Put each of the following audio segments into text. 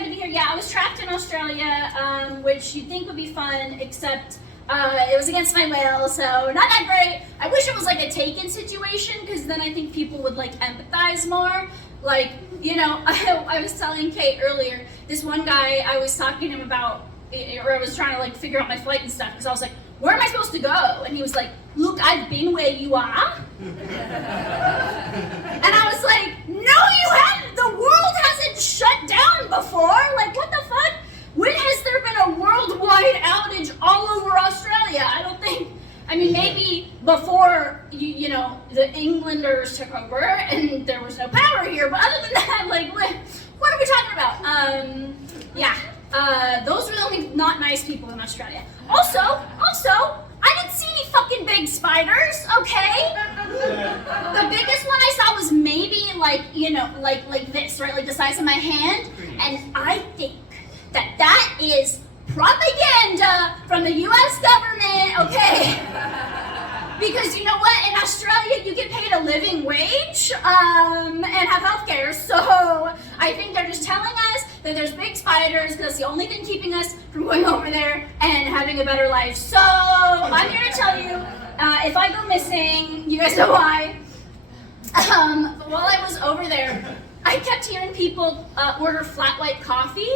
excited to be here. Yeah, I was trapped in Australia, which you'd think would be fun, except it was against my will, so not that great. I wish it was like a Taken situation, because then I think people would like empathize more. Like, you know, I was telling Kate earlier, this one guy, I was talking to him about, or I was trying to like figure out my flight and stuff, because I was like, where am I supposed to go? And he was like, look, I've been where you are. And I was like, no, you haven't. The world hasn't shut down before. Like, what the fuck? When has there been a worldwide outage all over Australia? I don't think, I mean, maybe before, you know, the Englanders took over and there was no power here. But other than that, like, what are we talking about? Those are the only not nice people in Australia. Also, I didn't see any fucking big spiders, okay? The biggest one I saw was maybe like, you know, like this, right? Like the size of my hand. And I think that is propaganda from the US government, okay? Because you know what? In Australia, you get paid a living wage and have health care. So I think they're just telling us that there's big spiders. That's the only thing keeping us from going over there and having a better life. So I'm here to tell you, if I go missing, you guys know why. But while I was over there, I kept hearing people order flat white coffee.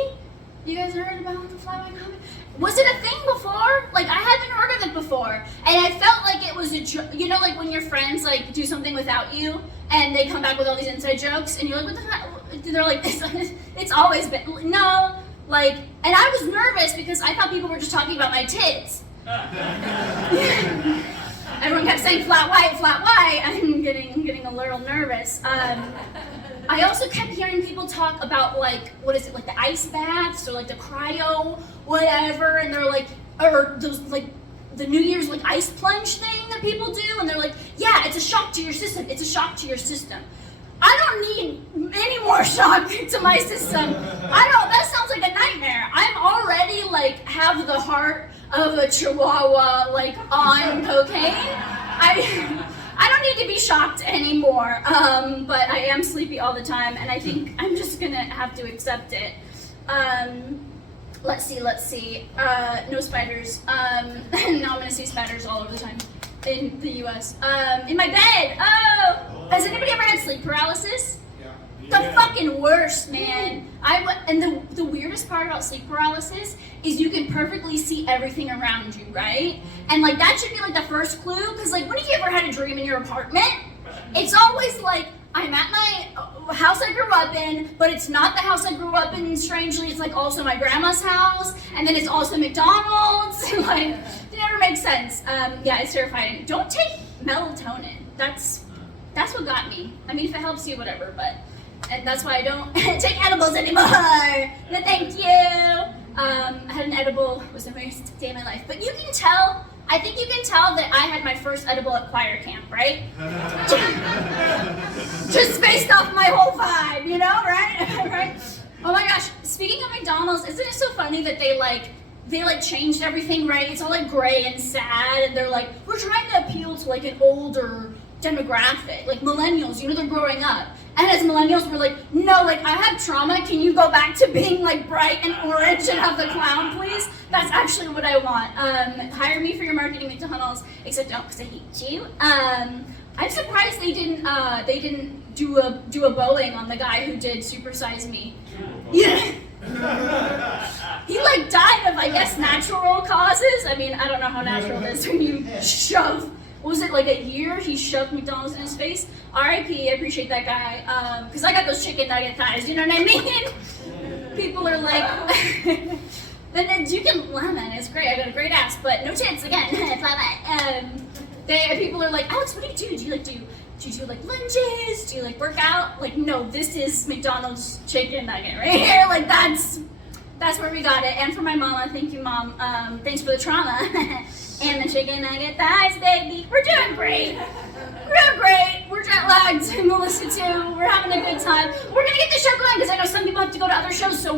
You guys heard about the flat white coffee? Was it a thing before? Like, I hadn't heard of it before. And I felt like it was a joke. You know, like when your friends, like, do something without you, and they come back with all these inside jokes, and you're like, what the heck? They're like, it's always been. No, like, and I was nervous because I thought people were just talking about my tits. Everyone kept saying flat white. I'm getting a little nervous. I also kept hearing people talk about, like, what is it, like the ice baths or like the cryo whatever, and they're like, or those like the New Year's like ice plunge thing that people do, and they're like, yeah, it's a shock to your system. It's a shock to your system. I don't need any more shock to my system. That sounds like a nightmare. I'm already like have the heart of a chihuahua like on cocaine. I don't need to be shocked anymore, but I am sleepy all the time, and I think I'm just gonna have to accept it. Let's see. No spiders. Now I'm gonna see spiders all over the time in the US. In my bed. Oh! Has anybody ever had sleep paralysis? The fucking worst, man. And the weirdest part about sleep paralysis is you can perfectly see everything around you, right? And like that should be like the first clue, because like when have you ever had a dream in your apartment? It's always like, I'm at my house I grew up in, but it's not the house I grew up in, strangely. It's like also my grandma's house, and then it's also McDonald's. Like, it never makes sense. Yeah, it's terrifying. Don't take melatonin. That's what got me. I mean, if it helps you, whatever, but. And that's why I don't take edibles anymore. No, thank you. I had an edible, it was the worst day of my life. But you can tell, I think you can tell that I had my first edible at choir camp, right? Just based off my whole vibe, you know, right? Right? Oh my gosh, speaking of McDonald's, isn't it so funny that they changed everything, right? It's all like gray and sad, and they're like, we're trying to appeal to like an older demographic, like millennials, you know, they're growing up. And as millennials, we're like, no, like I have trauma. Can you go back to being like bright and orange and have the clown, please? That's actually what I want. Hire me for your marketing McDonald's, except don't, because I hate you. I'm surprised they didn't do a Boeing on the guy who did Super Size Me. Yeah. He like died of, I guess, natural causes. I mean, I don't know how natural it is when you shove. What was it, like a year he shoved McDonald's in his face? R.I.P. I appreciate that guy. Because I got those chicken nugget thighs, you know what I mean? People are like, then you can, well, man, it's great. I got a great ass, but no tits again. People are like, Alex, what do you do? Do you do like lunges? Do you like work out? Like, no, this is McDonald's chicken nugget right here. Like, that's where we got it. And for my mama, thank you, Mom. Thanks for the trauma. And the chicken nugget thighs, baby. We're doing great. We're jet lagged, Melissa too. We're having a good time. We're gonna get the show going because I know some people have to go to other shows, so